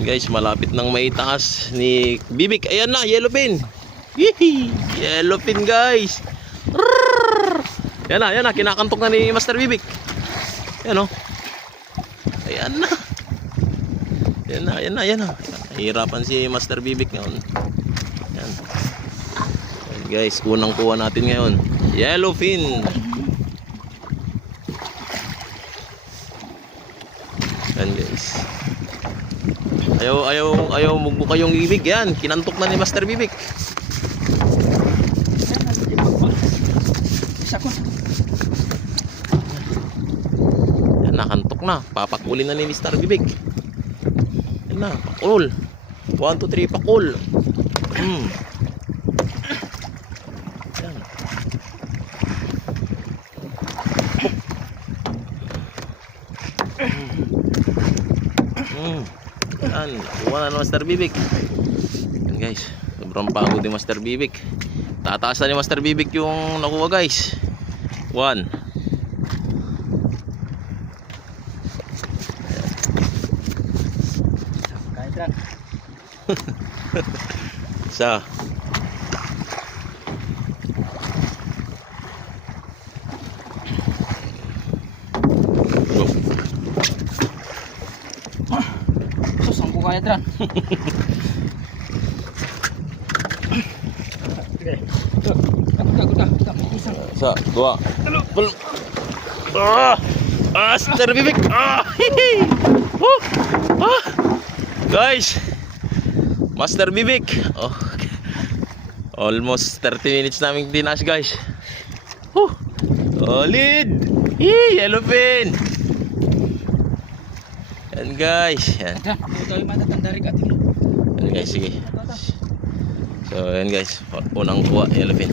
Yan guys, malapit nang maitaas ni Bibik. Ayan na, yellowfin. Hihi, yellowfin guys. Yan na, kinakantok na ni Master Bibik. Yan o. Ayan na. Ayan na. Hirapan si Master Bibik ngayon. Yan. Yan guys, unang kuha natin ngayon. Yellowfin. Yan guys. Ayaw mugbuka yung Bibik. Yan, kinantok na ni Master Bibik. Yan, nakantok na. Papakulin na ni Mr. Bibik. Yan na, pakul. 1, 2, 3, pakul. Yan. Yan, kuha na Master Bibik. Yan guys, sobrang pagod ni Master Bibik. Tataas na ni Master Bibik yung nakuha guys. 1. Isa. Kaya tran. Sa, 2. Master Bibik. Guys, Master Bibik. Oh. Almost 30 minutes namin tinaas guys. Solid. Yellowfin. Yan guys, yan. Yan guys, sige. So yan guys, unang kuha, yellowfin.